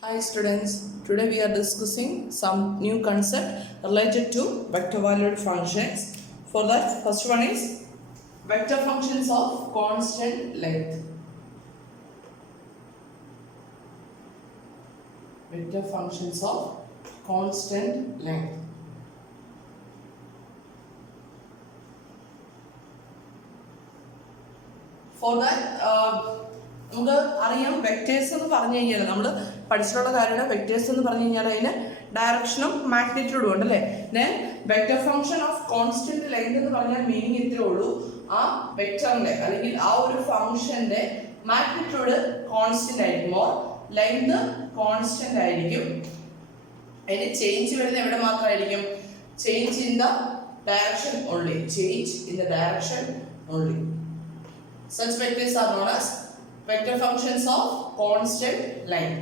Hi students, today we are discussing some new concept related to vector valued functions. For that, first one is vector functions of constant length. Vector functions of constant length. For that, നമുക്ക് അറിയാം vectors എന്ന് പറഞ്ഞു കഴിഞ്ഞാൽ നമ്മൾ പഠിച്ചിട്ടുള്ള കാര്യമാണ്. Vectors എന്ന് പറഞ്ഞു കഴിഞ്ഞാൽ അതിന് ഡയറക്ഷനും മാഗ്നിറ്റ്യൂഡും ഉണ്ടല്ലേ. Then vector function of constant length എന്ന് പറഞ്ഞാൽ മീനിങ് ഇത്രേ ഉള്ളൂ, ആ വെക്ടറിന്റെ അല്ലെങ്കിൽ ആ ഒരു ഫംഗ്ഷന്റെ മാഗ്നിറ്റ്യൂഡ് കോൺസ്റ്റന്റ് ആയിരിക്കും, ഓർ ലെങ്ത് കോൺസ്റ്റന്റ് ആയിരിക്കും. അതിന് ചേഞ്ച് വരുന്നത് എവിടെ മാത്രമായിരിക്കും? Change in the direction only. Change in the direction only. Such vectors are known as vector functions of constant length.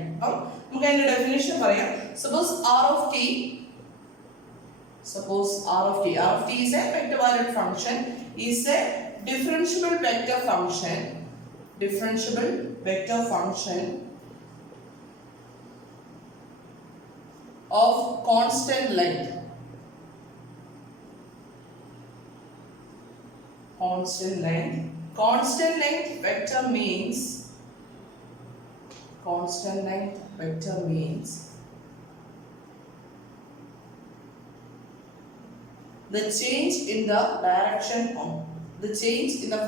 നമുക്ക് അതിന്റെ ഡെഫിനിഷൻ പറയാം. Suppose R of t is a vector valued function, is a differentiable vector function of constant length. Constant length vector means the change in the direction of the change in the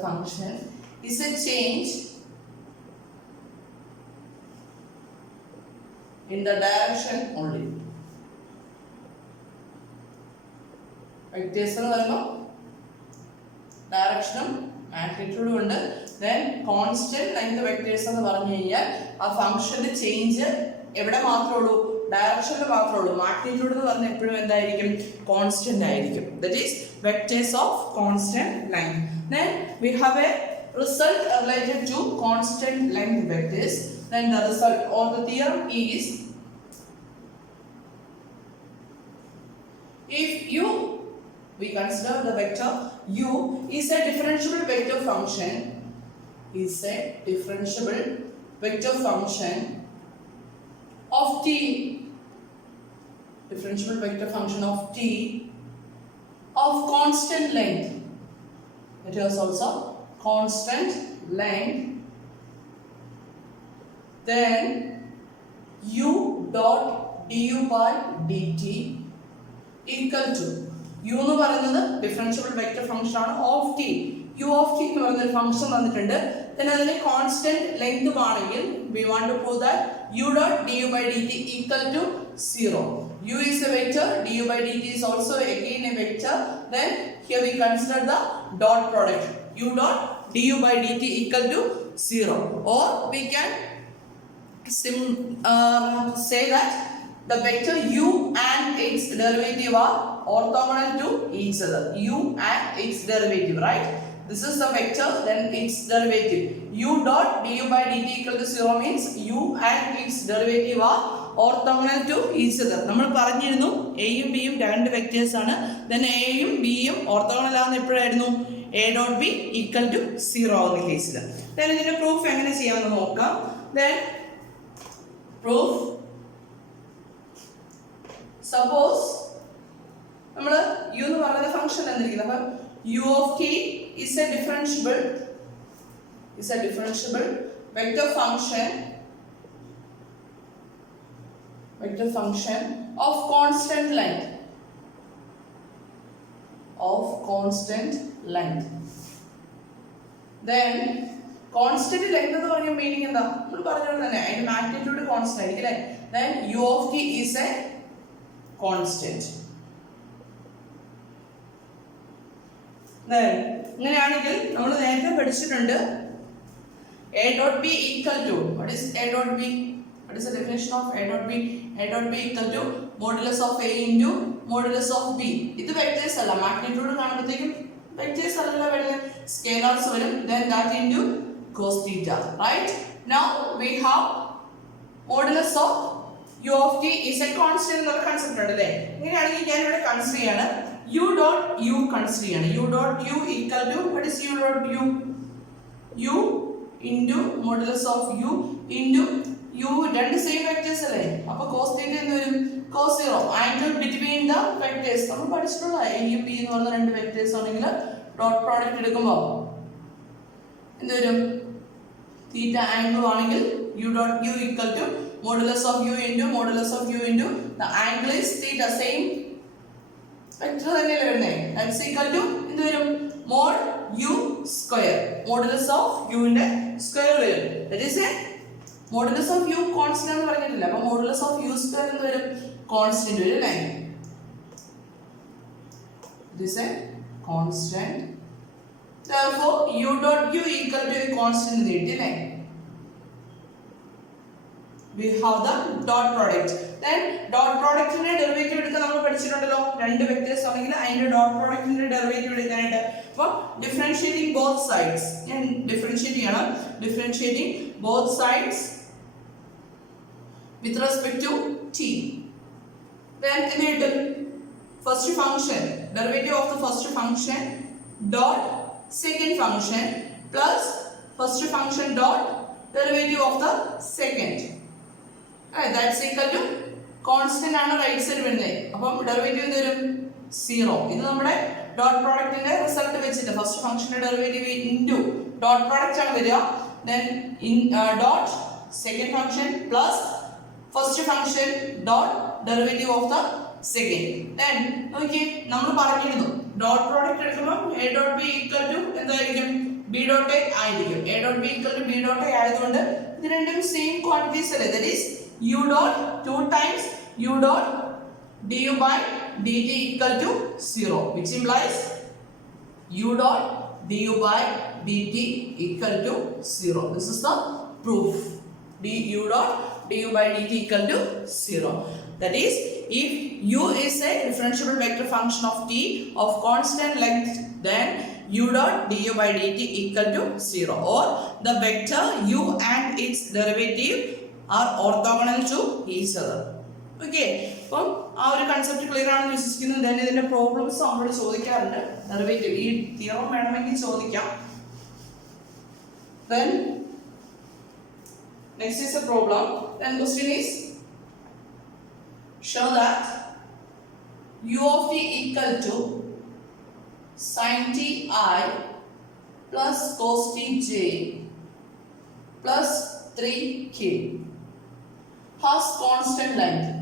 function is a change in the direction only. Vectors എന്ന് പറയുമ്പോൾ ഡയറക്ഷനും മാഗ്നിറ്റ്യൂഡും ഉണ്ട്. Then constant length vectors എന്ന് പറഞ്ഞു കഴിഞ്ഞാൽ ആ ഫംഗ്ഷന്റെ change എവിടെ മാത്രമേ ഉള്ളൂ? ഡയറക്ഷനിൽ മാത്രമേ ഉള്ളൂ. മാഗ്നിറ്റ്യൂഡ് എന്ന് പറഞ്ഞാൽ എപ്പോഴും എന്തായിരിക്കും? കോൺസ്റ്റന്റ് ആയിരിക്കും. That is vectors of constant length. Then we have A result related to constant length vectors. Then the result or the theorem is, if we consider the vector u is a differentiable vector function of t, differentiable vector function of t of constant length. It is also constant length. Then u dot du by dt equal to, u എന്ന് പറയുന്നത് differentiable vector function ആണ് of T. u of T എന്ന് പറയുന്ന ഒരു function തന്നിട്ടുണ്ട്. then അതിന് constant length ആണെങ്കിൽ we want to prove that u dot du by dt equal to 0. u is a vector, du by dt is also again a vector. Then here we consider the dot product, u dot du by dt equal to 0. Or we can say that the vector u and its derivative are orthogonal to each other. U and its derivative, right? This is the vector, then its derivative. U dot du by dt equal to 0 means u and its derivative are orthogonal to each other. നമ്മൾ പറഞ്ഞിരുന്നു a യും b യും രണ്ട് vectors ആണ്. then a യും b യും orthogonal ആവുന്ന എപ്പോഴായിരുന്നു? a dot b equal to 0 ആവുന്ന കേസിൽ. then ഇതിന്റെ പ്രൂഫ് എങ്ങനെ ചെയ്യാമെന്ന് നോക്കാം. then proof, suppose നമ്മൾ u എന്ന് പറയുന്ന ഫംഗ്ഷൻ തന്നിരിക്കുന്നത്. അപ്പോൾ u of t is a differentiable vector function of constant length. Then constant length എന്ന് പറഞ്ഞ മീനിങ് എന്താ? നമ്മൾ പറഞ്ഞത് തന്നെ, അതിന്റെ മാഗ്നിറ്റ്യൂഡ് കോൺസ്റ്റന്റ് ആയിരിക്കും അല്ലേ. then u of t is a constant. then ഇങ്ങനെയാണെങ്കിൽ നമ്മൾ നേരത്തെ പഠിച്ചിട്ടുണ്ട് a dot b equal to, what is a dot b? What is the definition of a dot b? A dot b equal to modulus of a into modulus of b. ഇത് vectors അല്ല, magnitude കാണുമ്പോഴത്തേക്കും vectors അല്ലല്ല വരുന്നത്, scalars വരും. then that into cos theta, right? now we have modulus of u of t is a constant എന്നുള്ള concept ഉണ്ട് അല്ലേ. ഇങ്ങനെയാണെങ്കിൽ ഞാൻ ഇവിടെ കൺസിഡർ ചെയ്യാണ് u dot u consider ചെയ്യണം. u dot u equal to what is u dot u? u into modulus of u into u രണ്ട് same vectors അല്ലേ? അപ്പോൾ cos θ എന്ത് വരും? cos 0. Angle between the vectors നമ്മൾ പഠിച്ചിട്ടുള്ള a യും b എന്ന് പറയുന്ന രണ്ട് വെക്ടേഴ്സ് ആണെങ്കിൽ ഡോട്ട് പ്രോഡക്റ്റ് എടുക്കുമ്പോൾ എന്ത് വരും? θ ആംഗിൾ ആണെങ്കിൽ u dot u equal to modulus of u into the angle is theta, same vector തന്നെയല്ലേ വരുന്നത്. that's equal to എന്ത് വരും? mod u square, modulus of u ന്റെ സ്ക്വയർ വരും. that is a modulus of u constant എന്ന് പറഞ്ഞിട്ടില്ല. അപ്പോൾ modulus of u square എന്ന് വരും? constant വരും അല്ലേ? it is a constant. therefore u dot u equal to a constant എന്ന് കിട്ടി അല്ലേ? we have the dot product. then dot product ന്റെ ഡെറിവേറ്റീവ് എടുക്കാൻ നമ്മൾ പഠിച്ചിട്ടുണ്ടല്ലോ. രണ്ട് വെക്ടേഴ്സ് ആണെങ്കിൽ അതിന്റെ ഡോട്ട് പ്രോഡക്റ്റിന്റെ ഡെറിവേറ്റീവ് എടുക്കാനായിട്ട് അപ്പോൾ ഡിഫറൻഷിയേറ്റിംഗ് ബോത്ത് സൈഡ്സ് ഞാൻ ഡിഫറൻഷിയേറ്റ് ചെയ്യണം. Differentiating both sides with respect to t. then എന്ത് കിട്ടും? First function derivative of the first function dot second function plus first function dot derivative of the second. that's equal to constant ആണ് right side വരുന്നത്. അപ്പം derivative എന്ത് വരും? 0. ഇത് നമ്മുടെ dot പ്രോഡക്റ്റിന്റെ result വെച്ചിട്ട് ഫസ്റ്റ് ഫംഗ്ഷന്റെ ഡെറിവേറ്റീവ് ഇൻടു ഡോട്ട് പ്രോഡക്റ്റ് ആണ് വരിക. then in dot second function plus first function dot derivative of the second. then നോക്കി നമ്മൾ പറഞ്ഞിരുന്നു ഡോട്ട് പ്രോഡക്റ്റ് എടുക്കുമ്പോൾ a dot b equal to എന്തായിരിക്കും? b dot a ആയിരിക്കും. a dot b equal to b dot a ആയതുകൊണ്ട് ഇത് രണ്ടും same quantities അല്ലേ? that is u dot 2 times u dot du by dt equal to 0, which implies u dot du by dt equal to 0. this is the proof. u dot du by dt equal to 0. that is, if u is a differentiable vector function of t of constant length, then u dot du by dt equal to 0, or the vector u and its derivative are orthogonal to each other. okay, അപ്പം ആ ഒരു concept clear ആണെന്ന് വിശ്വസിക്കുന്നു. then ഇതിന്റെ problems നമ്മളോട് ചോദിക്കാറുണ്ട്. Derivative ഈ theorem വേണമെങ്കിൽ ചോദിക്കാം. then next is a problem. then question is, show that u of t equal to sin t I plus cos t j plus 3k has constant length.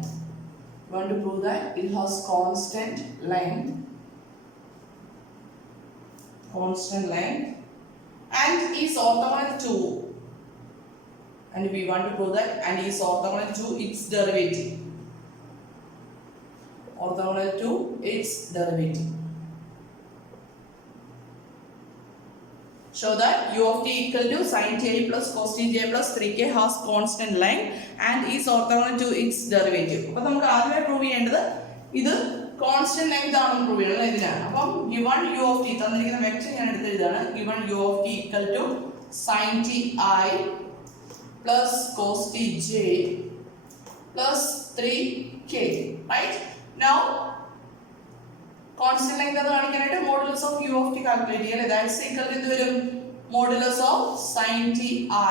You want to prove that it has constant length and is orthogonal to, and we want to prove that and is orthogonal to its derivative. Orthogonal to its derivative. Show that u of t equal to sin t I plus cos t j plus 3k has constant length and is orthogonal to its derivative. അപ്പോൾ നമുക്ക് ആദ്യമേ prove ചെയ്യേണ്ടത് ഇത് constant length ആണെന്ന് prove ചെയ്യണം. ഇതിനാണ് അപ്പം given u of t തന്നിരിക്കുന്ന വെക്ടർ ഞാൻ എടുത്ത് എഴുതാണ്. given u of t equal to sin t I plus cos t j plus 3k. right? now constant length എന്ന് കാണിക്കാനായിട്ട് modulus of u of t calculate ചെയ്യാം. That's equal to എന്ത് വരും? Modulus of sin t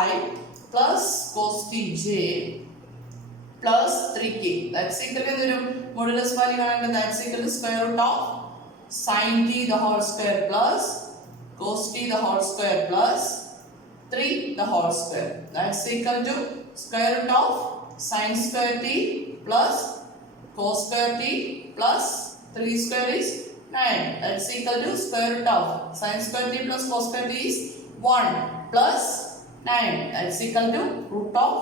I plus cos t j plus 3k. That's equal to എന്ത് വരും? Modulus value കാണാനായിട്ട് that's equal to square root of sin t the whole square plus cos t the whole square plus 3 the whole square. That's equal to square root of sin square t plus cos square t plus 3 square is 9. That's equal to square root of sin square t plus cos square t is 1 plus 9. That's equal to root of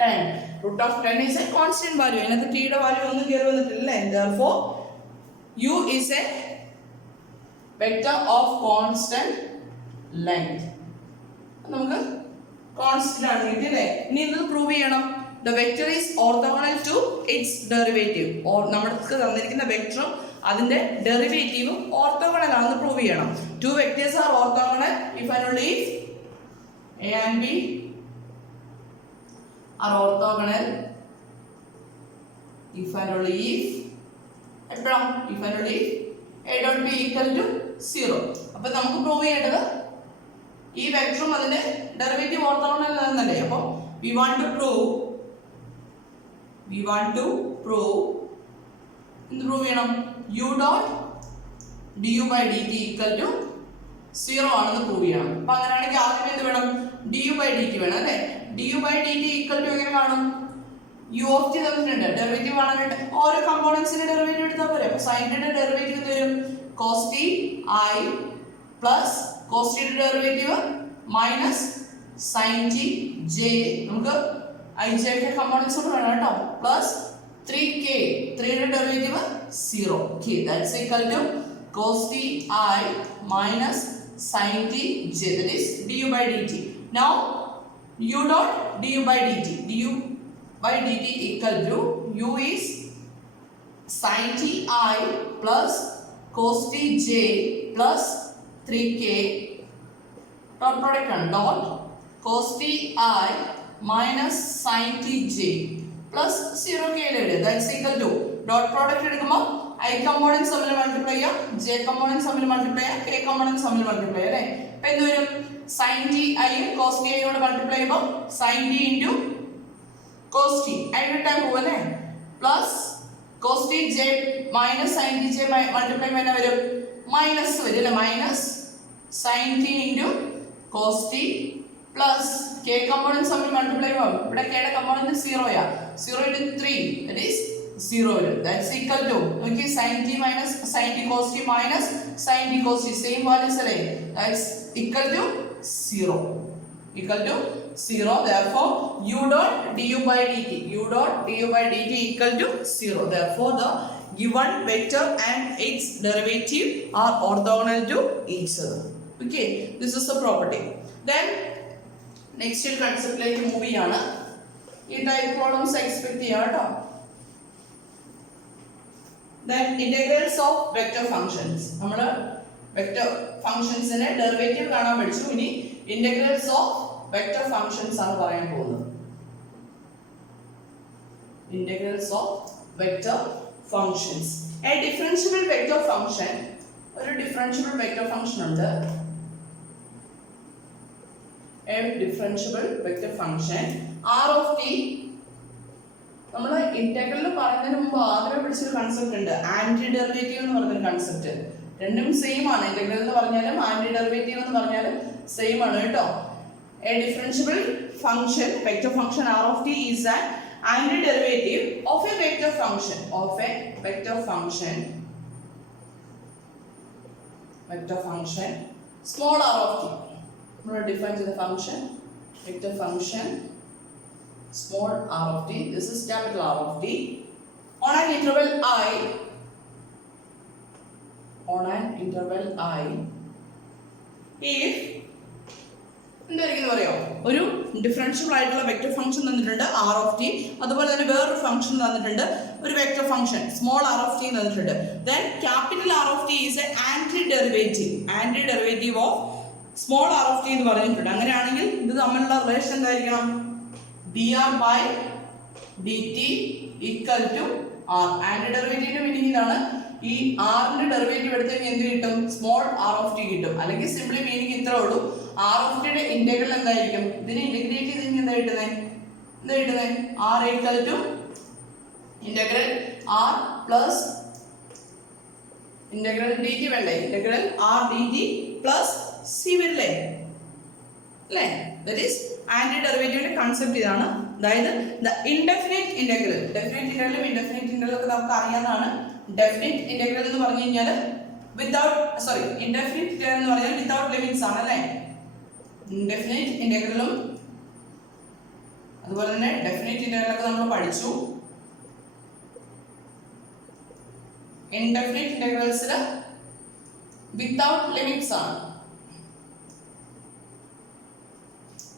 10. Root of 10 is a constant value. Another t value on the here on the line. Therefore, u is a vector of constant length. നമുക്ക് constant ആണ് കിട്ടിയല്ലേ. ഇനി ഇത് prove ചെയ്യണം. The vector is orthogonal to its derivative. or നമ്മൾക്ക് തന്നിരിക്കുന്ന വെക്ടറും അതിന്റെ ഡെറിവേറ്റീവും ഓർത്തോഗണൽ ആണെന്ന് പ്രൂവ് ചെയ്യണം. Two vectors are orthogonal if and only if A and B are orthogonal. If and only if if and only if A dot B equal to 0. അപ്പൊ നമുക്ക് prove ചെയ്യേണ്ടത് ഈ വെക്ടറും അതിന്റെ ഡെറിവേറ്റീവ് ഓർത്തോഗണൽ എന്നല്ലേ. അപ്പോൾ we want to prove എന്ത് prove ചെയ്യണം? u dot du by dt equal to 0 ആണെന്ന് പ്രൂവ് ചെയ്യണം. അപ്പൊ അങ്ങനെയാണെങ്കിൽ ആദ്യം എന്ത് വേണം? du by dt വേണം അല്ലേ. du by dt equal to എങ്ങനെ കാണും? u of t തന്നിട്ടുണ്ട്, ഡെറിവേറ്റീവ് കാണാനായിട്ട് ഓരോ കമ്പോണൻസിന്റെ ഡെറിവേറ്റീവ് എടുത്താൽ പോരെ. അപ്പൊ sin ന്റെ ഡെറിവേറ്റീവ് എന്ത് വരും? cos t I plus cos t യുടെ derivative minus sin t j, നമുക്ക് i j ഒക്കെ കമ്പോണൻസ് കൂടെ വേണം കേട്ടോ, പ്ലസ് 3k, 3 യുടെ derivative 0. okay, that's equal to cos t I minus sin t j, that is du by dt. now u dot du by dt equal to u is sin t I plus cos t j plus 3k dot product on dot cos t I minus sin t j plus 0k level, that's equal to dot product എടുക്കുമ്പോൾ i components തമ്മിൽ multiply ചെയ്യാം, j components തമ്മിൽ multiply ചെയ്യാം, k components തമ്മിൽ multiply ചെയ്യാം അല്ലേ. അപ്പോൾ എന്ത് വരും? sin t I യും cos t I യോട് മൾട്ടിപ്ലൈ ചെയ്യുമ്പോൾ sin t into cos t i return പോകും അല്ലേ, plus cos t j minus sin t j multiply ചെയ്യുമ്പോൾ എന്നാ വരും? മൈനസ് വരും അല്ലേ, minus sin t into cos t plus k components തമ്മിൽ മൾട്ടിപ്ലൈ ചെയ്യുമ്പോൾ ഇവിടെ k യുടെ component 0 yeah, 0 into 3 that is 0 വരും, that's equal to okay sin t minus sin t cos t minus sin t cos t same values അല്ലേ, that's equal to 0, therefore u dot du by dt equal to 0, therefore the given vector and its derivative are orthogonal to each other. okay, this is the property. then next concept like movie ആണ്, ഈ type problems expect ചെയ്യാം കേട്ടോ. then integrals of vector functions, നമ്മൾ vector ഫംഗ്ഷൻസിന്റെ derivative കാണാൻ പഠിച്ചു, ഇനി integrals of vector functions ആണ് പറയാൻ പോകുന്നത്. integrals of vector functions, a differentiable vector function, ഒരു differentiable vector function ഉണ്ട്, a differentiable vector function r of t. നമ്മൾ ഇന്റഗ്രൽ പറയുന്നതിന് മുമ്പ് ആദ്യമേ പഠിച്ചൊരു കൺസെപ്റ്റ് ഉണ്ട്, ആന്റി ഡെറിവേറ്റീവ് എന്ന് പറയുന്നൊരു കൺസെപ്റ്റ്. രണ്ടും സെയിം ആണ്, ഇന്റഗ്രൽ എന്ന് പറഞ്ഞാലും ആന്റി ഡെറിവേറ്റീവ് എന്ന് പറഞ്ഞാലും സെയിം ആണ് കേട്ടോ. A differentiable function vector function r of t is an antiderivative of a vector function small r of t. we define the function vector function small r of t, this is capital R of t on an interval I if എന്തായിരിക്കും പറയോ, ഒരു differentiable ആയിട്ടുള്ള vector function തന്നിട്ടുണ്ട് r of t, അതുപോലെ തന്നെ വേറൊരു function തന്നിട്ടുണ്ട്, ഒരു vector function small r of t തന്നിട്ടുണ്ട്. then capital R of t is an antiderivative of small r of t എന്ന് പറഞ്ഞിട്ടുണ്ട്. അങ്ങനെയാണെങ്കിൽ ഇത് തമ്മിലുള്ള റിലേഷൻ എന്തായിരിക്കണം? dr by dt equal to r. ആന്റി ഡെറിവേറ്റീവിന്റെ മീനിങ് ഇതാണ്, ഈ r ന്റെ ഡെറിവേറ്റീവ് എടുത്തെങ്കിൽ എന്ത് കിട്ടും? സ്മോൾ r of t കിട്ടും. അല്ലെങ്കിൽ സിംപ്ലി മീനിങ് ഇത്രേ ഉള്ളൂ, r of t യുടെ ഇന്റഗ്രൽ എന്തായിരിക്കും? ഇതിനെ ഇന്റഗ്രേറ്റ് ചെയ്തെങ്കിൽ എന്താ കിട്ടുന്നത്? r equal to integral r plus integral dt വേണ്ടേ, integral r dt plus c വരില്ലേ അല്ലേ. ദാറ്റ് ഈസ് ആന്റി ഡെറിവേറ്റീവിന്റെ കൺസെപ്റ്റ് ഇതാണ്. അതായത് ഇൻഡെഫിനിറ്റ് ഇന്റഗ്രൽ, ഡെഫിനിറ്റ് ഇന്റഗ്രലും ഇൻഡെഫിനിറ്റ് ഇന്റഗ്രലും ഒക്കെ നമുക്ക് അറിയാവുന്നതാണ്. ഡെഫിനിറ്റ് ഇന്റഗ്രൽ എന്ന് പറഞ്ഞു കഴിഞ്ഞാൽ ഇൻഡെഫിനിറ്റ് ഇന്റഗ്രൽ എന്ന് പറഞ്ഞാൽ വിത്തൗട്ട് ലിമിറ്റ്സ് ആണ് അല്ലേ. ഇൻഡെഫിനിറ്റ് ഇന്റഗ്രലും അതുപോലെ തന്നെ ഡെഫിനിറ്റ് ഇന്റഗ്രലൊക്കെ നമ്മൾ പഠിച്ചു. ഇൻഡെഫിനിറ്റ് ഇന്റഗ്രൽസിൽ വിത്തൗട്ട് ലിമിറ്റ്സ് ആണ്,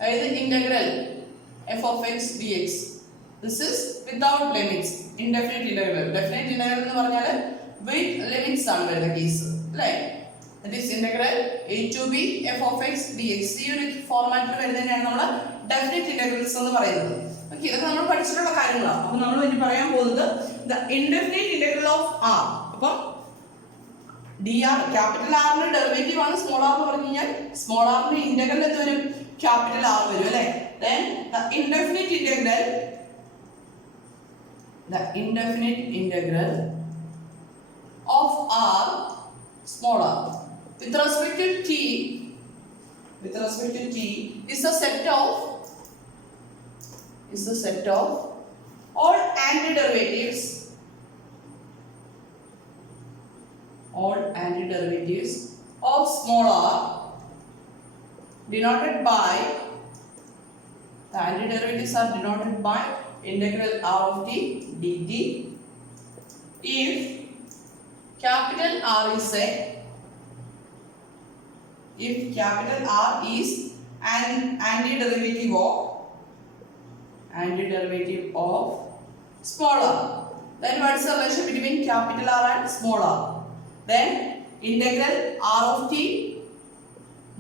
അതായത് integral f of x dx, this is without limits. indefinite integral, definite integral എന്ന് പറഞ്ഞാൽ with limits ആണ് വരുന്ന കേസ് അല്ലേ. that is integral a to b f of x dx. ഈ ഒരു ഫോർമാറ്റിൽ വരുന്നതിനാണ് നമ്മൾ ഡെഫിനിറ്റ് ഇന്റഗ്രൽസ് എന്ന് പറയുന്നത്. ഓക്കെ, ഇതൊക്കെ നമ്മൾ പഠിച്ചിട്ടുള്ള കാര്യങ്ങളാണ്. അപ്പോൾ നമ്മൾ ഇനി പറയാൻ പോകുന്നത് the indefinite integral of r. അപ്പം dr ക്യാപിറ്റൽ ആറിന്റെ ഡെറിവേറ്റീവ് ആണ് സ്മോൾ ആർ എന്ന് പറഞ്ഞു കഴിഞ്ഞാൽ സ്മോൾ ആറിന്റെ ഇന്റഗ്രൽ എന്ത് വരും ക്യാപിറ്റൽ ആർ വരും അല്ലേ then the indefinite integral of r small r with respect to t is a set of all antiderivatives of small r denoted by the antiderivatives are denoted by integral r of t dt if capital R is an antiderivative of small r, then what is the relation between capital R and small r? Then integral r of t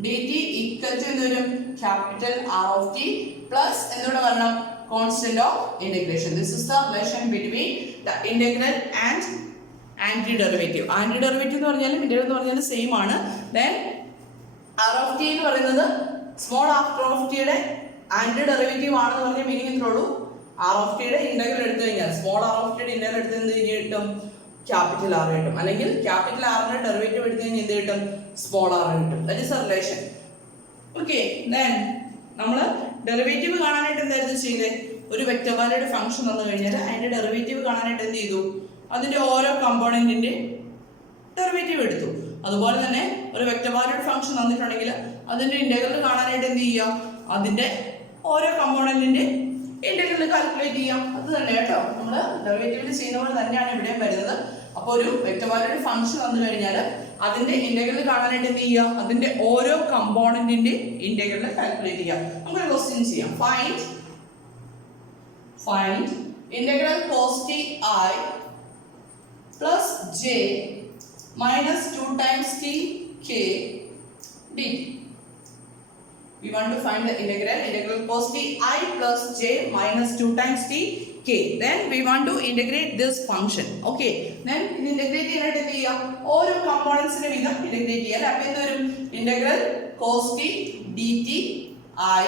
dt equal to capital R of t plus constant of integration. This is the relation between the integral and antiderivative. Antiderivative എന്ന് പറഞ്ഞാലും integral എന്ന് പറഞ്ഞാലും same ആണ്. Then r of t എന്ന് പറയുന്നത് small r of t യുടെ antiderivative ആണെന്ന് പറഞ്ഞ മീനിങ് ഇത്രേ ഉള്ളൂ. r of t യുടെ ഇന്റഗ്രൽ എടുത്തു കഴിഞ്ഞാൽ small r of t യുടെ ഇന്റഗ്രൽ എടുത്തു കഴിഞ്ഞാൽ കിട്ടും ക്യാപിറ്റൽ ആർ കിട്ടും, അല്ലെങ്കിൽ ക്യാപിറ്റൽ ആറിന്റെ ഡെറിവേറ്റീവ് എടുത്തു കഴിഞ്ഞാൽ എന്ത് കിട്ടും സ്മോൾ ആർ കിട്ടും. That is A relation. Okay, then നമ്മൾ ഡെറിവേറ്റീവ് കാണാനായിട്ട് എന്തായിരുന്നു ചെയ്തേ? ഒരു വെക്റ്റർ വാല്യൂഡ് ഫംഗ്ഷൻ വന്നു കഴിഞ്ഞാൽ അതിന്റെ ഡെറിവേറ്റീവ് കാണാനായിട്ട് എന്ത് ചെയ്തു? അതിന്റെ ഓരോ കമ്പോണന്റിന്റെ ഡെറിവേറ്റീവ് എടുത്തു. അതുപോലെ തന്നെ ഒരു വെക്റ്റർ വാല്യൂഡ് ഫംഗ്ഷൻ തന്നിട്ടുണ്ടെങ്കിൽ അതിന്റെ ഇന്റഗ്രൽ കാണാനായിട്ട് എന്ത് ചെയ്യാം? അതിന്റെ ഓരോ കമ്പോണന്റിന്റെ ഇന്റഗ്രൽ കാൽക്കുലേറ്റ് ചെയ്യാം. അത് തന്നെ കേട്ടോ, നമ്മൾ ഡെറിവേറ്റീവിൽ ചെയ്യുന്ന പോലെ തന്നെയാണ് ഇവിടെയും വരുന്നത്. അപ്പോൾ ഒരു വെക്റ്റർ വാല്യൂഡ് ഫംഗ്ഷൻ വന്നു കഴിഞ്ഞാൽ അതിന്റെ ഇന്റഗ്രൽ കാണാനായിട്ട് എന്ത് ചെയ്യാം? അതിന്റെ ഓരോ കമ്പോണന്റിന്റെ ഇന്റഗ്രൽ കാൽക്കുലേറ്റ് ചെയ്യാം. നമുക്ക് ക്വസ്റ്റ്യൻ ചെയ്യാം. Find integral cos t I plus j minus 2 times t k dt. We want to find the integral cos t I plus j minus 2 times t k. Then we want to integrate this function. Okay, then ഇത് integrate ചെയ്യാനായിട്ട് എന്ത് ചെയ്യാം? ഓരോ കമ്പോണന്റ്സിനെ വീതം integrate ചെയ്യാം. അപ്പോൾ എന്ത് വരും? Integral cos t dt I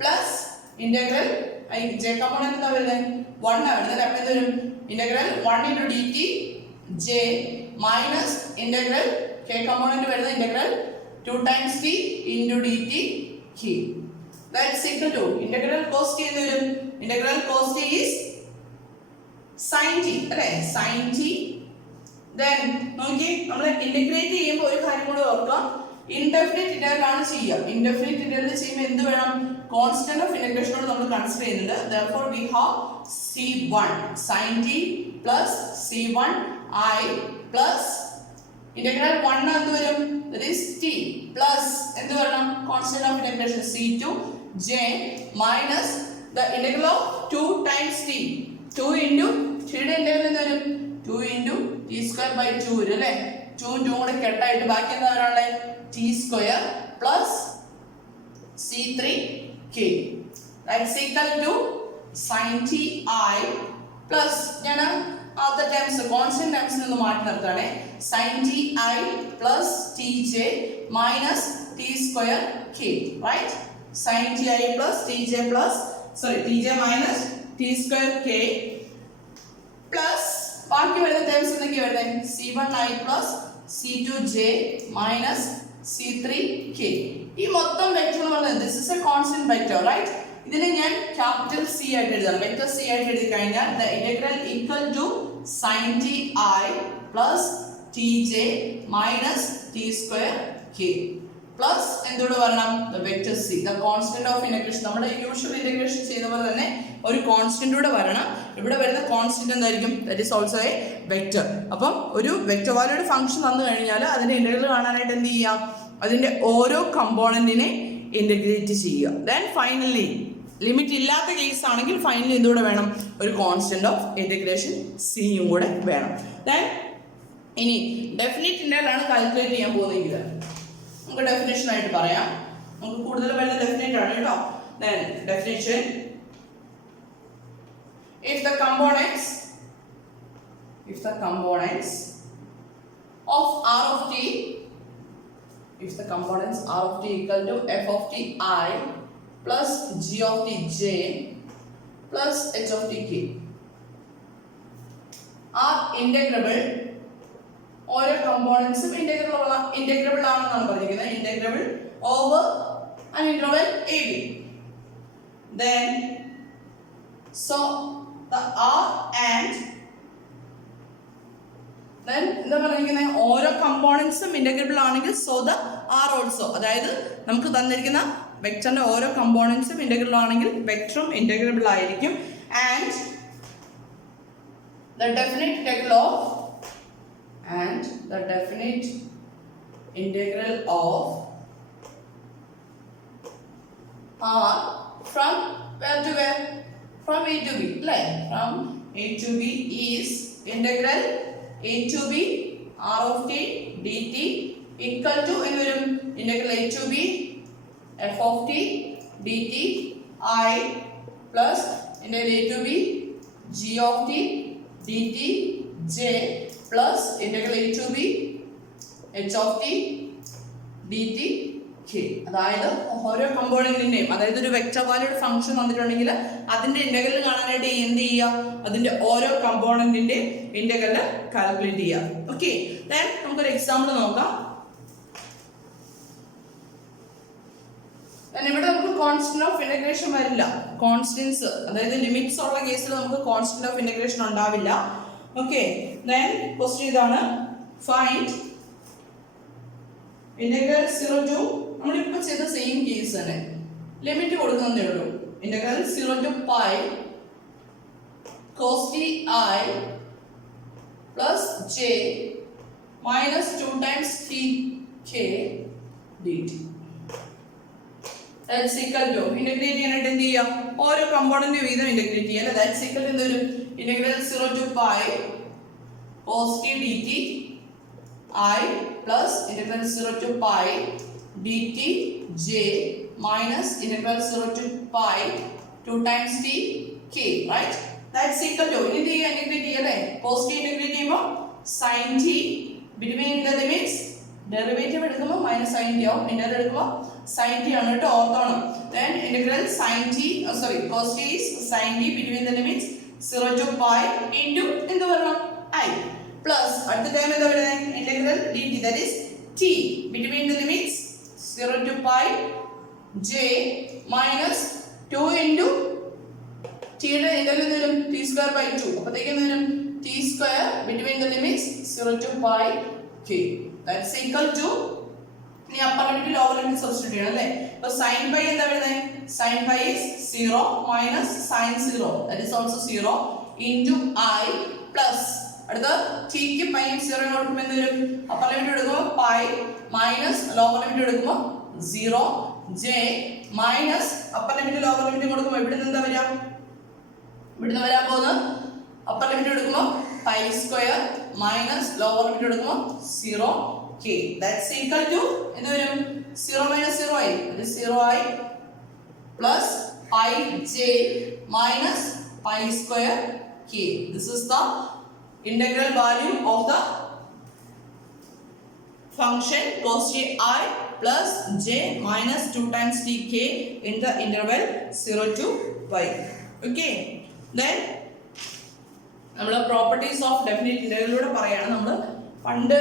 plus integral j component എന്താ വരുന്നത്? 1 ആണ് വരുന്നത്. അപ്പോൾ എന്ത് വരും? Integral 1 into dt j minus integral k component വരുന്നത് integral 2 times t into dt k. That's equal to integral cos t എന്ന് വരും. Integral cos t is sin t അല്ലേ? sin t. Then നോക്കി, നമ്മൾ ഇന്റഗ്രേറ്റ് ചെയ്യുമ്പോൾ ഒരു കാര്യം കൂടി ഓർക്കുക, ഇൻഡെഫിനിറ്റ് ഇന്റഗ്രൽ ആണ് ചെയ്യുക. ഇൻഡെഫിനിറ്റ് ഇന്റഗ്രൽ ചെയ്യുമ്പോൾ എന്ത് വേണം? കോൺസ്റ്റന്റ് ഓഫ് ഇന്റഗ്രേഷനോട് നമ്മൾ കൺസിഡർ ചെയ്യുന്നുണ്ട്. Therefore we have c1 sin t plus c1 I plus integral 1 എന്ത് വരും? That is t plus എന്ത് വരണം? constant of integration c2 j minus the integral of 2 times t. 2 into t യുടെ integral എന്ത് വരും? 2 into t square by 2 വരും അല്ലേ? 2 ഉം 2 കൂടെ കെട്ടായിട്ട് ബാക്കി എന്താ വരാനുള്ളത്? t square plus c3 k. That's equal to sin t I plus ഞാൻ other terms constant terms നിന്ന് മാറ്റി നിർത്തുകയാണ്. sin t I plus tj minus t square k, right? sin t I plus tj minus t square k plus ബാക്കി വരുന്ന terms എന്തൊക്കെയാ വരുന്നത്? c1 I plus c2 j minus c3 k. ഈ മൊത്തം vector എന്ന് പറയുന്നത് this is a constant vector, right? ഇതിനെ ഞാൻ ക്യാപിറ്റൽ C ആയിട്ട് എഴുതാം. വെക്റ്റർ C ആയിട്ട് എഴുതി കഴിഞ്ഞാൽ the integral equal to sin t I plus tj minus t square k plus എന്തുകൂടെ വരണം? the vector c, the constant of integration. നമ്മുടെ usual integration ചെയ്യുന്ന പോലെ തന്നെ ഒരു കോൺസ്റ്റന്റ് കൂടെ വരണം. ഇവിടെ വരുന്ന കോൺസ്റ്റന്റ് എന്തായിരിക്കും? that is also a vector. അപ്പം ഒരു വെക്റ്റർ വാല്യൂഡ് ഫംഗ്ഷൻ വന്നു കഴിഞ്ഞാൽ അതിന്റെ ഇന്റഗ്രൽ കാണാനായിട്ട് എന്ത് ചെയ്യാം? അതിന്റെ ഓരോ കമ്പോണന്റിനെ ഇന്റഗ്രേറ്റ് ചെയ്യുക. then finally ലിമിറ്റ് ഇല്ലാത്ത കേസ് ആണെങ്കിൽ ഫൈനലി എന്തുകൂടെ വേണം? ഒരു കോൺസ്റ്റന്റ് ഓഫ് ഇന്റഗ്രേഷൻ സിയും കൂടെ വേണം. then ഇനി ഡെഫിനിറ്റ് ഇന്റഗ്രൽ ആണ് കാൽക്കുലേറ്റ് ചെയ്യാൻ പോകുന്നെങ്കിൽ നമുക്ക് ഡെഫിനേഷൻ ആയിട്ട് പറയാം. നമുക്ക് കൂടുതൽ വരുന്ന ഡെഫിനേറ്റ് ആണ് കേട്ടോ. then definition, if the components of r of t, if the components r of t equal to f of t I plus g of t j plus h of t k are integrable. ഓരോ കമ്പോണൻസും integrable ആണെന്നാണ് പറഞ്ഞിരിക്കുന്നത്. Integrable over an interval AB. Then so the r and then എന്താ പറഞ്ഞിരിക്കുന്നത്, ഓരോ കമ്പോണൻസും integrable ആണെങ്കിൽ so the are also, അതായത് നമുക്ക് തന്നിരിക്കുന്ന വെക്ടറിന്റെ ഓരോ കമ്പോണൻസും ഇന്റഗ്രബിൾ ആണെങ്കിൽ വെക്ടറും ഇന്റഗ്രബിൾ ആയിരിക്കും. And the definite integral of r from where to where? From a to b, like from a to b is integral a to b r of t dt equal to integral a to b f of t dt I plus integral a to b g of t dt j plus integral a to b h of t dt k. അതായത് ഓരോ കമ്പോണന്റിന്റെയും, അതായത് ഒരു vector valued function വന്നിട്ടുണ്ടെങ്കിൽ അതിന്റെ integral കാണാനായിട്ട് എന്ത് ചെയ്യുക, അതിന്റെ ഓരോ കമ്പോണന്റിന്റെ ഇന്റഗ്രൽ കാൽക്കുലേറ്റ് ചെയ്യുക. ഓക്കെ, ദെൻ നമുക്കൊരു എക്സാമ്പിൾ നോക്കാം. ഇവിടെ നമുക്ക് കോൺസ്റ്റന്റ് ഓഫ് ഇന്റഗ്രേഷൻ വരില്ല. കോൺസ്റ്റന്റ്സ്, അതായത് ലിമിറ്റ്സ് ഉള്ള കേസിൽ നമുക്ക് കോൺസ്റ്റന്റ് ഓഫ് ഇന്റഗ്രേഷൻ ഉണ്ടാവില്ല. ഓക്കെ, ദെൻ ക്വസ്റ്റ്യൻ ഇതാണ്, ഫൈൻഡ് ഇന്റഗ്രൽ 0 ടു, നമ്മളിപ്പോൾ ചെയ്ത സെയിം കേസ് തന്നെ, ലിമിറ്റ് കൊടുക്കുന്നതേ ഉള്ളൂ. Integral 0 to pi cos t I plus j minus 2 times t k dt. That's equal to, integrate ചെയ്യാനായിട്ട് എന്ത് ചെയ്യാം, ഓരോ കമ്പോണന്റ് വീതം ഇന്റഗ്രേറ്റ് ചെയ്യാം. That's equal to എന്തൊരു integral 0 to pi cos t dt I plus integral 0 to pi dt j minus integral 0 to pi 2 times t k, right? That's equal to, ഇനി integrate ചെയ്യല്ലേ, cos t integrate ചെയ്യുമ്പോൾ sin t between the limits, derivative എടുക്കുമ്പോൾ minus sin t ആവും, integral എടുക്കുമ്പോൾ sin t ആണ് കേട്ടോ, ഓർത്തോണം. Then integral sin t, cos t is sin t between the limits 0 to pi into എന്ത് വരണം I plus അടുത്ത ടൈം എന്താ വരുന്നത്, integral dt, that is t between the limits 0 to pi j minus 2 into t യുടെ integral വരും t square by 2, അപ്പോഴത്തേക്കും വരും t square between the limits 0 to pi k. That's equal to, ഇനി upper limit lower limit substitute ചെയ്യണം അല്ലേ. അപ്പോൾ sin pi എന്താ വരുന്നത്, sin pi is 0 minus sin 0, that is also 0 into I plus അടുത്ത t ക്ക് പൈ 0 കൊടുക്കുമ്പോൾ എന്ത് വരും, അപ്പർ ലിമിറ്റ് എടുക്കുമ്പോൾ പൈ മൈനസ് ലോവർ ലിമിറ്റ് എടുക്കുമ്പോൾ 0 j minus upper limit lower limit കൊടുക്കുമ്പോൾ ഇവിടെ നിന്ന് എന്താ വരിക, ഇവിടുന്ന് വരാൻ പോകുന്നത് അപ്പർ ലിമിറ്റ് എടുക്കുമ്പോൾ pi square minus lower limit എടുക്കുമ്പോൾ 0 k. That's equal to എന്ത് വരും, 0 minus 0 ആയി, അത് 0 ആയി plus pi j minus pi square k. This is the integral value of the function cos t I plus j minus 2 times t k in the interval 0 to pi. Okay, then നമ്മൾ properties of definite ഇന്റഗ്രലിലൂടെ പറയാണ്. നമ്മൾ പണ്ട്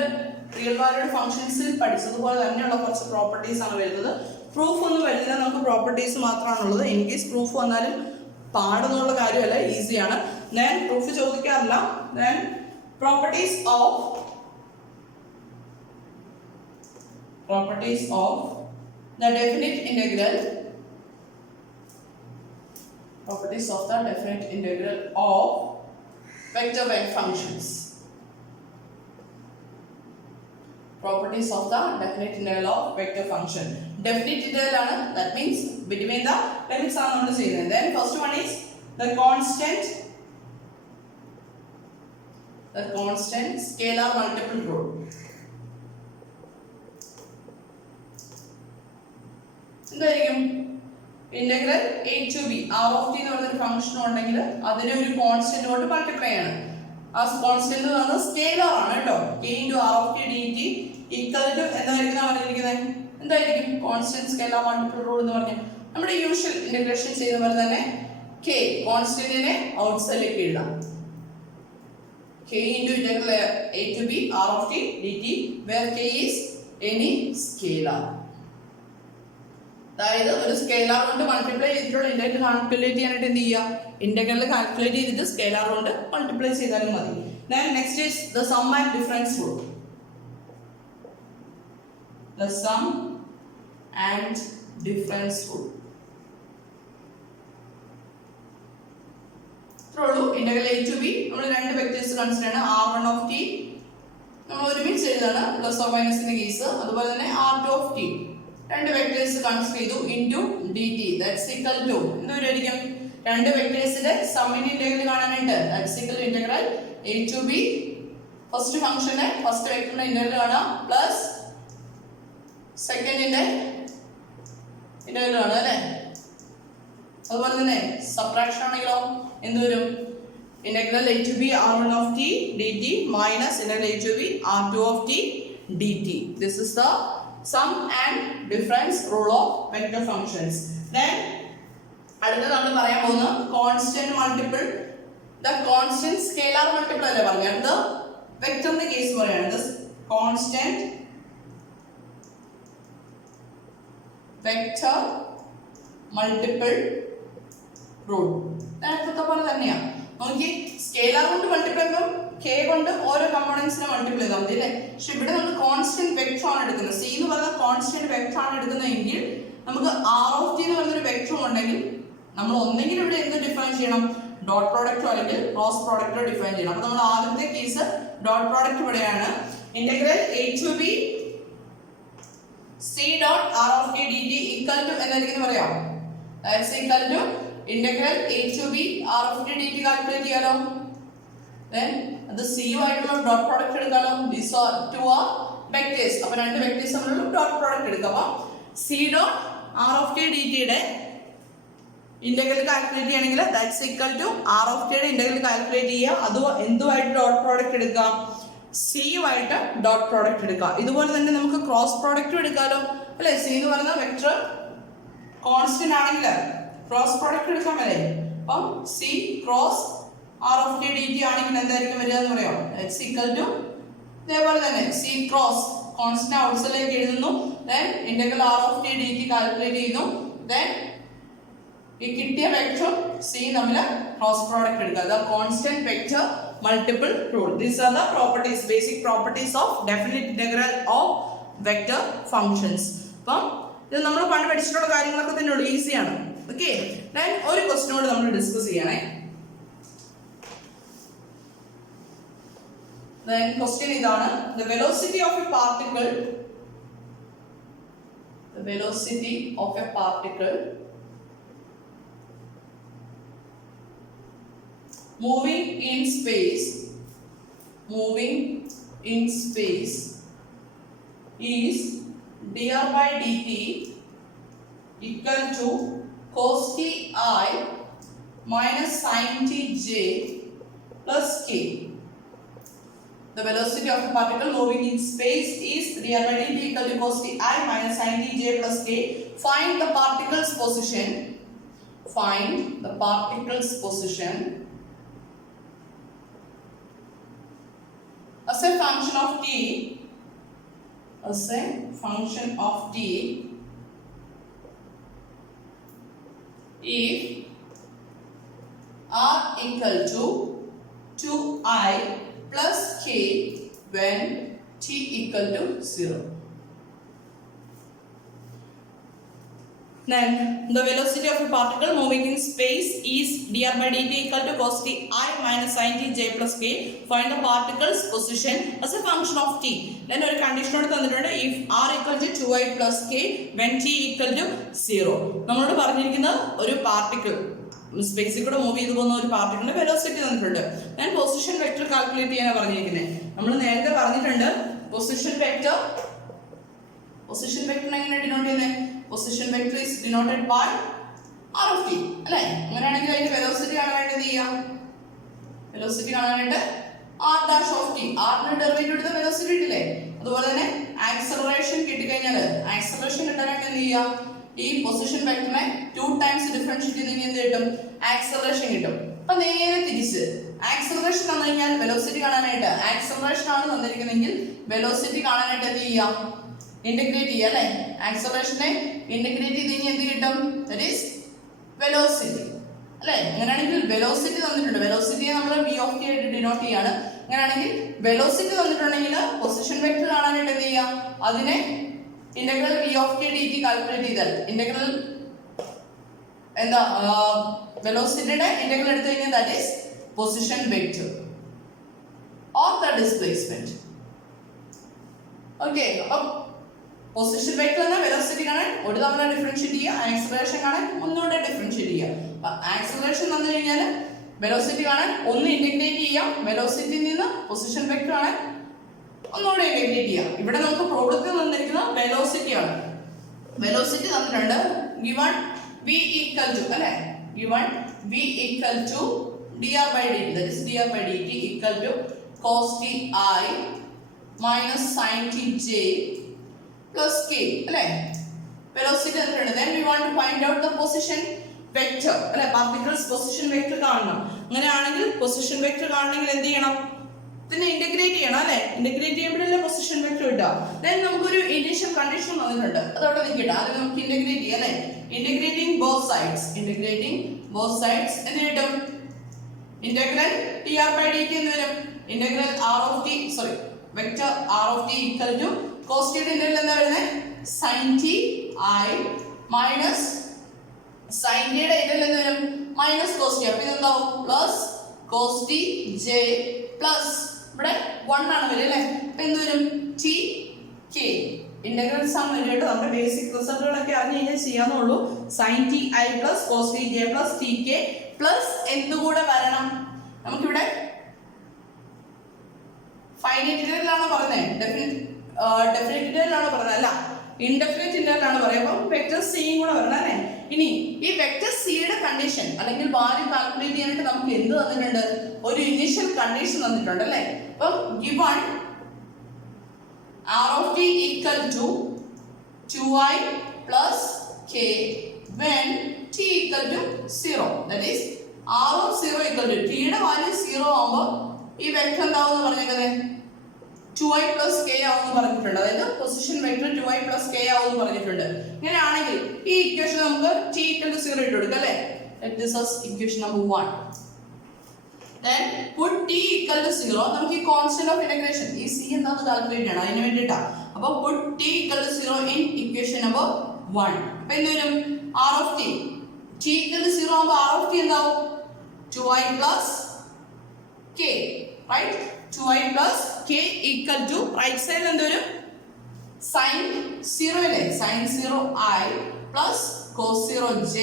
real valued ഫംഗ്ഷൻസിൽ പഠിച്ചതുപോലെ തന്നെയുള്ള കുറച്ച് properties ആണ് വരുന്നത്. Proof ഒന്നും വരുന്നില്ല, നമുക്ക് പ്രോപ്പർട്ടീസ് മാത്രമാണുള്ളത്. ഇൻ കേസ് പ്രൂഫ് വന്നാലും പാടെന്നുള്ള കാര്യമല്ല, ഈസിയാണ്. ഞാൻ പ്രൂഫ് ചോദിക്കാറില്ല. ഞാൻ properties of the definite integral, properties of the definite integral of vector wave functions. Properties of the definite integral of vector function. Definite integral ആണ്, that means between the limits ആണ് നമ്മൾ ചെയ്യുന്നത്. Then first one is the constant scalar multiple rule. എന്തായിരിക്കും, integral a to b r of t എന്ന് പറയുന്ന ഒരു function ഉണ്ടെങ്കിൽ അതിനെ ഒരു കോൺസ്റ്റന്റ് കൊണ്ട് മൾട്ടിപ്ലൈ ആണ്. ആ കോൺസ്റ്റന്റ് എന്ന് പറയുന്നത് സ്കെയിലർ ആണ് കേട്ടോ. k into r of t dt equal to എന്തായിരിക്കും പറഞ്ഞിരിക്കുന്നത്? എന്തായിരിക്കും കോൺസ്റ്റന്റ് സ്കെയിലർ മൾട്ടിപ്പിൾ റൂൾ എന്ന് പറഞ്ഞാൽ നമ്മുടെ യൂഷ്വൽ ഇന്റഗ്രേഷൻ ചെയ്യുന്ന പോലെ തന്നെ k കോൺസ്റ്റന്റിനെ ഔട്ട്സൈഡിലേക്ക് എഴുതാം. k into integral a to b r of t dt where k is any scalar. അതായത് ഒരു സ്കെയിലർ കൊണ്ട് മൾട്ടിപ്ലൈ ചെയ്തിട്ടുള്ള ഇന്റഗ്രൽ കാൽക്കുലേറ്റ് ചെയ്യാനായിട്ട് എന്ത് ചെയ്യുക? ഇന്റഗ്രൽ കാൽക്കുലേറ്റ് ചെയ്തിട്ട് സ്കെയിലർ കൊണ്ട് മൾട്ടിപ്ലൈ ചെയ്താലും മതി. Then next is the sum and difference rule. The sum and difference rule. ഇത്രയുള്ളൂ. ഇന്റഗ്രൽ a to b നമ്മൾ രണ്ട് വെക്ടേഴ്സ് കൺസിഡർ ചെയ്യണം. r1 of t നമ്മൾ ഒരുമിച്ച് എഴുതാണ് പ്ലസ് ഓർ മൈനസിന്റെ കേസ്. അതുപോലെ തന്നെ r2 of t രണ്ട് വെക്ടേഴ്സ് കൺസിഡർ ചെയ്തു into dt that's equal to എന്തുവരായിരിക്കും? രണ്ട് വെക്ടേഴ്സിന്റെ സമ്മിന്റെ ഇന്റഗ്രൽ കാണാനായിട്ട് that's equal to integral a to b first ഫംഗ്ഷന്റെ ഫസ്റ്റ് വെക്ടറിന്റെ ഇന്റഗ്രൽ കാണാം പ്ലസ് സെക്കൻഡിന്റെ ഇന്റഗ്രൽ കാണാം അല്ലേ. അതുപോലെ തന്നെ സബ്ട്രാക്ഷൻ ആണെങ്കിലോ എന്ത് വരും? Integral a to b r1 of t dt minus integral a to b r2 of t dt. This is the sum and difference rule of vector functions. Then അടുത്ത നമ്മൾ പറയാൻ പോകുന്ന constant multiple the constant scalar multiple അല്ലേ പറഞ്ഞത്. അടുത്ത വെക്ടറിന്റെ case പറയാണ് constant vector multiple rule. നേരത്തെ പോലെ തന്നെയാണ്. നോക്കി സ്കെയിലർ കൊണ്ട് മൾട്ടിപ്ലൈ ചെയ്യുമ്പോൾ k കൊണ്ട് ഓരോ കമ്പോണൻസിനെ മൾട്ടിപ്ലൈ ചെയ്താൽ മതി അല്ലേ. പക്ഷെ ഇവിടെ നമ്മൾ കോൺസ്റ്റന്റ് വെക്ടർ ആണ് എടുക്കുന്നത്. c എന്ന് പറയുന്ന കോൺസ്റ്റന്റ് വെക്ടർ ആണ് എടുക്കുന്നതെങ്കിൽ നമുക്ക് r of t എന്ന് പറയുന്ന ഒരു വെക്ടറും ഉണ്ടെങ്കിൽ നമ്മൾ ഒന്നെങ്കിൽ ഇവിടെ എന്ത് ഡിഫൈൻ ചെയ്യണം? ഡോട്ട് പ്രോഡക്റ്റോ അല്ലെങ്കിൽ ക്രോസ് പ്രോഡക്റ്റോ ഡിഫൈൻ ചെയ്യണം. അപ്പോൾ നമ്മൾ ആദ്യത്തെ കേസ് ഡോട്ട് പ്രോഡക്റ്റ് ഇവിടെയാണ്. Integral a to b c dot r of t dt equal to എന്തായിരിക്കും പറയാം? That's equal to integral a to b r of t dt calculate ചെയ്യാലോ. then അത് c ആയിട്ടുള്ള ഡോട്ട് പ്രോഡക്റ്റ് എടുക്കാലോ. these are two are vectors. അപ്പോൾ രണ്ട് vectors തമ്മിലുള്ള dot product എടുക്കാം. അപ്പോൾ c dot r of t dt യുടെ ഇന്റഗ്രൽ കാൽക്കുലേറ്റ് ചെയ്യണമെങ്കിൽ that's equal to r of t യുടെ ഇന്റഗ്രൽ കാൽക്കുലേറ്റ് ചെയ്യുക. അത് എന്തുമായിട്ട് ഡോട്ട് പ്രോഡക്റ്റ് എടുക്കാം? c യുമായിട്ട് ഡോട്ട് പ്രോഡക്റ്റ് എടുക്കാം. ഇതുപോലെ തന്നെ നമുക്ക് ക്രോസ് പ്രോഡക്റ്റും എടുക്കാലോ അല്ലേ. c എന്ന് പറയുന്ന വെക്ടർ കോൺസ്റ്റന്റ് ആണെങ്കിൽ ക്രോസ് പ്രോഡക്റ്റ് എടുക്കാൻ വരെ. അപ്പം c cross r of t dt ആണെങ്കിൽ എന്തായിരിക്കും വരിക എന്ന് പറയാം? ദാറ്റ്സ് ഈക്വൽ ടു ഇതേപോലെ തന്നെ c ക്രോസ് കോൺസ്റ്റന്റ് ഔട്ട്സൈഡിലേക്ക് എഴുതുന്നു. then integral r of t dt calculate ചെയ്യുന്നു. then ഈ കിട്ടിയ വെക്ടർ c തമ്മിൽ ക്രോസ് പ്രോഡക്റ്റ് എടുക്കുക. The constant vector multiple rule. These are the properties, basic properties of definite integral of vector functions. അപ്പം ഇത് നമ്മൾ പണ്ട് പഠിച്ചിട്ടുള്ള കാര്യങ്ങളൊക്കെ തന്നെ ഉള്ളൂ, ഈസിയാണ്. ഓക്കെ, ദെൻ ഒരു ക്വസ്റ്റ്യൻ കൂടെ നമ്മൾ ഡിസ്കസ് ചെയ്യണേ. Then question ഇതാണ്, the velocity of a particle moving in space is dr by dt equal to cos t I minus sin t j plus k. The velocity of a particle moving in space is dr by dt equal to cos t I minus sin t j plus k. Find the particle's position as a function of t if r equal to 2i plus k when t equal to 0. Then the velocity of a particle moving in space is dr by dt equal to cos t I minus sin t j plus k. Find the particle's position as a function of t. Then ഒരു condition എടുത്ത് തന്നിട്ടുണ്ട്, if r equal to 2i plus k when t equal to 0. നമ്മളോട് പറഞ്ഞിരിക്കുന്നത് ഒരു particle സ്പേസിൽ കൂടെ move ചെയ്തു പോകുന്ന ഒരു പാർട്ടിക്കിളിന്റെ വെലോസിറ്റി തന്നിട്ടുണ്ട്. ഞാൻ പൊസിഷൻ വെക്ടർ കാൽക്കുലേറ്റ് ചെയ്യാനാണ് പറഞ്ഞിരിക്കുന്നത്. നമ്മൾ നേരത്തെ പറഞ്ഞിട്ടുണ്ട് പൊസിഷൻ വെക്ടർ എങ്ങനെ ഡിനോട്ട് ചെയ്യുന്നത്? Position vector is denoted by r of t അല്ലേ. അങ്ങനെയാണെങ്കിൽ അതിന്റെ വെലോസിറ്റി കാണാനായിട്ട് എന്ത് ചെയ്യാം? വെലോസിറ്റി കാണാനായിട്ട് ആർ ഡാഷ് ഓഫ് ടി. ആറിന്റെ ഡെറിവേറ്റീവ് എടുത്ത വെലോസിറ്റി കിട്ടില്ലേ? അതുപോലെ തന്നെ ആക്സലറേഷൻ കിട്ടിക്കഴിഞ്ഞാൽ ആക്സലറേഷൻ കിട്ടാനായിട്ട് എന്ത് ചെയ്യാം? ഈ പൊസിഷൻ വെക്ടറിനെ 2 ടൈംസ് ഡിഫറൻഷിയേറ്റ് ചെയ്തെങ്കിൽ എന്ത് കിട്ടും? ആക്സലറേഷൻ കിട്ടും. അപ്പൊ നേരെ തിരിച്ച് ആക്സലറേഷൻ തന്നു കഴിഞ്ഞാൽ വെലോസിറ്റി കാണാനായിട്ട് ആക്സലറേഷൻ ആണ് തന്നിരിക്കുന്നെങ്കിൽ വെലോസിറ്റി കാണാനായിട്ട് എന്ത് ചെയ്യാം? ഇന്റഗ്രേറ്റ് ചെയ്യാം അല്ലെ? ആക്സലറേഷനെ ഇന്റഗ്രേറ്റ് ചെയ്ത് കഴിഞ്ഞാൽ എന്ത് കിട്ടും? ദാറ്റ് ഈസ് വെലോസിറ്റി അല്ലെ? അങ്ങനെയാണെങ്കിൽ വെലോസിറ്റി തന്നിട്ടുണ്ട്. വെലോസിറ്റിയെ നമ്മൾ v of t ആയിട്ട് ഡിനോട്ട് ചെയ്യാണ്. അങ്ങനെയാണെങ്കിൽ വെലോസിറ്റി തന്നിട്ടുണ്ടെങ്കിൽ പൊസിഷൻ വെക്ടർ കാണാനായിട്ട് എന്ത് ചെയ്യാം? അതിനെ integral v of t dt calculate ചെയ്താൽ ഇന്റഗ്രൽ എന്താ വെലോസിറ്റിയുടെ ഇന്റഗ്രൽ എടുത്തു കഴിഞ്ഞാൽ that is position vector or the displacement. Okay, അപ്പം പൊസിഷൻ വെക്ടർ എന്ന വെലോസിറ്റി കാണാൻ ഒരു തവണ ഡിഫറൻഷിയേറ്റ് ചെയ്യുക, ആക്സലറേഷൻ കാണാൻ ഒന്നുകൂടെ ഡിഫറൻഷിയേറ്റ് ചെയ്യുക. ആക്സലറേഷൻ തന്നു കഴിഞ്ഞാൽ വെലോസിറ്റി കാണാൻ ഒന്ന് ഇന്റഗ്രേറ്റ് ചെയ്യാം, വെലോസിറ്റിയിൽ നിന്ന് പൊസിഷൻ വെക്ടർ കാണാൻ ഒന്നുകൂടെ ഇന്റഗ്രേറ്റ് ചെയ്യാം. ഇവിടെ നമുക്ക് പ്രോബ്ലത്തിൽ തന്നിരിക്കുന്നത് വെലോസിറ്റി ആണ്. വെലോസിറ്റി തന്നിട്ടുണ്ട് given v equal to അല്ലെ? given v equal to dr by dt, that is dr by dt equal to cos t I minus sin t j plus k അല്ലെ? വെലോസിറ്റി തന്നിട്ടുണ്ട്. then we want to find out the position vector അല്ലെ? Particles position vector കാണണം. അങ്ങനെയാണെങ്കിൽ position vector കാണണമെങ്കിൽ എന്ത് ചെയ്യണം? ഇതിനെ integrate ചെയ്യണം അല്ലെ? ഇന്റഗ്രേറ്റ് ചെയ്യുമ്പോഴല്ലേ പൊസിഷൻ വെക്ടർ കിട്ടുക. then നമുക്കൊരു ഇനീഷ്യൽ കണ്ടീഷൻ തന്നിട്ടുണ്ട്, അതവിടെ നിൽക്കട്ടെ. ആദ്യം നമുക്ക് ഇന്റഗ്രേറ്റ് ചെയ്യാം അല്ലെ? Integrating both sides, integrating both sides എന്ത് കിട്ടും? ഇന്റഗ്രൽ dr by dt എന്ന് വരും. Integral r of t sorry vector r of t equal to cos t യുടെ ഇന്റഗ്രൽ എന്താ വരുന്നത്? sin t I minus sin t യുടെ ഇന്റഗ്രൽ എന്ത് വരും? Minus cos t. അപ്പോൾ ഇതെന്താവും? Plus cos t j plus ഇവിടെ 1 ആണ് വരിക അല്ലേ? അപ്പോൾ എന്ത് വരും? t k. ഇന്റഗ്രൽ സം വരികട്ടോ. നമ്മുടെ ബേസിക് റിസൾട്ടുകളൊക്കെ അറിഞ്ഞു കഴിഞ്ഞാൽ ചെയ്യാന്നുള്ളൂ. sin t I plus cos t j plus t k plus എന്തുകൂടെ വരണം? നമുക്കിവിടെ ഫൈനൈറ്റ് ഇന്റഗ്രലാണ് പറയുന്നത്, ഡെഫിനിറ്റ് ഇന്റഗ്രലാണ് പറയുന്നത്, അല്ല ഇൻഡെഫിനിറ്റ് ഇന്റഗ്രലാണ് പറയുമ്പോൾ വെക്ടർ സിയും കൂടെ വരണം അല്ലേ? ഇനി ഈ വെക്ടർ സിയുടെ കണ്ടീഷൻ അല്ലെങ്കിൽ വാല്യൂ കാൽക്കുലേറ്റ് ചെയ്യാനായിട്ട് നമുക്ക് എന്ത് തന്നിട്ടുണ്ട്? ഒരു ഇനീഷ്യൽ കണ്ടീഷൻ തന്നിട്ടുണ്ട് അല്ലേ? അപ്പം given r of t equal to 2i plus k when t equal to 0, that is r of 0 equal to t യുടെ വാല്യൂ 0 ആവുമ്പോൾ ഈ വെക്ടർ എന്താവും പറഞ്ഞേക്കുന്നത്? 2i plus k ആവുമെന്ന് പറഞ്ഞിട്ടുണ്ട്. അതായത് position vector 2i plus k ആവുമെന്ന് പറഞ്ഞിട്ടുണ്ട്. ഇങ്ങനെയാണെങ്കിൽ ഈ ഇക്വേഷൻ നമുക്ക് t equal to 0 ഇട്ട് കൊടുക്കാം അല്ലേ? This is equation number 1. Then put t equal to 0. നമുക്ക് ഈ കോൺസ്റ്റന്റ് ഓഫ് ഇന്റഗ്രേഷൻ ഈ c എന്താണെന്ന് കാൽക്കുലേറ്റ് ചെയ്യണം, അതിന് വേണ്ടിയിട്ടാണ്. അപ്പോൾ put t equal to 0 in equation number 1. അപ്പോൾ എന്ത് വരും? r of t equal to 0 ആവുമ്പോൾ r of t എന്താവും? 2i plus k, right? 2i plus k equal to right side എന്ത് വരും? sin 0 അല്ലേ? sin 0 I plus cos 0 j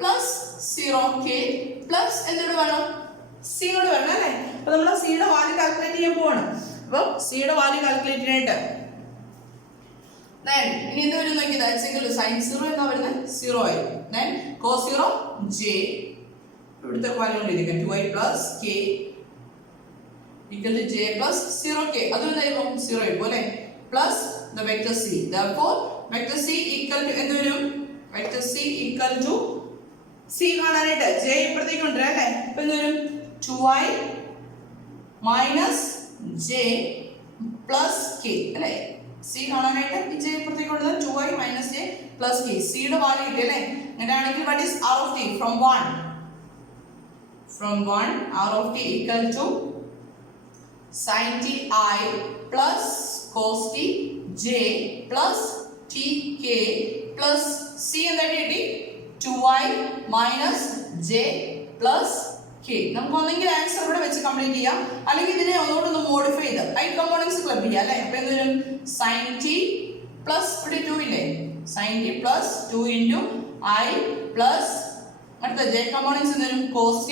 plus 0 k plus എന്തുകൂടെ വേണം? c കൂടെ വരണം അല്ലേ? അപ്പോൾ നമ്മൾ c യുടെ വാല്യൂ കാൽക്കുലേറ്റ് ചെയ്യാൻ പോവാണ്. അപ്പോൾ c യുടെ വാല്യൂ കാൽക്കുലേറ്റ് ചെയ്യാനായിട്ട് then ഇനി എന്ത് വരും നോക്കിയത്? that's equal to sin 0 എന്താ വരുന്നത്? 0 ആയി. then cos 0 j ഇവിടുത്തെ വാല്യൂ കൊണ്ട് ഇരിക്കാം 2i plus k equal to j plus 0k. അതും എന്തായിരിക്കും? 0 ആയിരിക്കും അല്ലേ? plus the vector c. therefore vector c equal to എന്ത് വരും? vector c equal to c കാണാനായിട്ട് j ഇപ്പുറത്തേക്ക് കൊണ്ടുവരാം അല്ലേ? അപ്പോൾ എന്ത് വരും? 2i minus j plus k അല്ലേ? c കാണാനായിട്ട് ഈ j ഇപ്പുറത്തേക്ക് കൊണ്ടുവരാം. 2i minus j plus k. c യുടെ വാല്യൂ കിട്ടി അല്ലേ? അങ്ങനെയാണെങ്കിൽ what is r of t? from 1 r of t equal to sin t I plus cos t j plus t k plus c എന്തായിട്ട് കിട്ടി? 2i minus j plus k. നമുക്ക് ഒന്നെങ്കിൽ answer ഇവിടെ വെച്ച് കംപ്ലീറ്റ് ചെയ്യാം, അല്ലെങ്കിൽ ഇതിനെ ഒന്നുകൂടെ ഒന്ന് മോഡിഫൈ ചെയ്ത് i കമ്പോണൻസ് ക്ലബ് ചെയ്യാം അല്ലേ? അപ്പോൾ എന്ത് വരും? sin t plus ഇവിടെ 2 ഇല്ലേ? sin t plus 2 into I plus അടുത്ത j കമ്പോണൻസ് എന്ത് വരും? cos t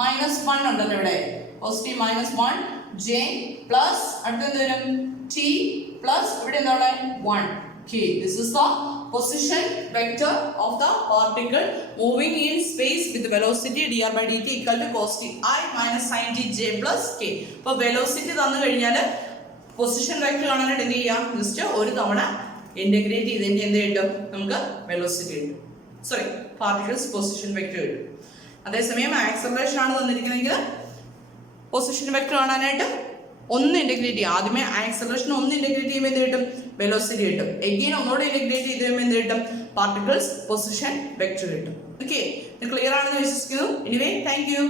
minus 1 ഉണ്ടല്ലോ ഇവിടെ, cos t minus 1 j plus അടുത്ത എന്ത് വരും? t plus ഇവിടെ എന്താ ഉള്ളത്? 1 Okay, this is the position vector of the particle moving in space with velocity dr by dt equal to cos t I minus sin t j plus k. അപ്പോൾ velocity തന്നു കഴിഞ്ഞാൽ position vector കാണാനായിട്ട് എന്ത് ചെയ്യാം? Just ഒരു തവണ integrate ചെയ്തതിന്റെ എന്ത് കിട്ടും? നമുക്ക് വെലോസിറ്റി കിട്ടും. സോറി, പാർട്ടിക്കിൾസ് പൊസിഷൻ വെക്ടർ കിട്ടും. അതേസമയം ആക്സലറേഷൻ ആണ് തന്നിരിക്കുന്നതെങ്കിൽ പൊസിഷൻ വെക്ടർ കാണാനായിട്ട് ഒന്ന് ഇന്റഗ്രേറ്റ് ചെയ്യുക. ആദ്യമേ ആക്സലറേഷൻ ഒന്ന് ഇന്റഗ്രേറ്റ് ചെയ്യുമ്പോൾ എന്ത് കിട്ടും? വെലോസിറ്റി കിട്ടും. എഗെയിൻ ഒന്നുകൂടെ ഇന്റഗ്രേറ്റ് ചെയ്ത് കഴിയുമ്പോൾ എന്ത് കിട്ടും? പാർട്ടിക്കിൾസ് പൊസിഷൻ വെക്ടർ കിട്ടും. ഓക്കെ, ക്ലിയർ ആണെന്ന് വിശ്വസിക്കുന്നു. Anyway, thank you.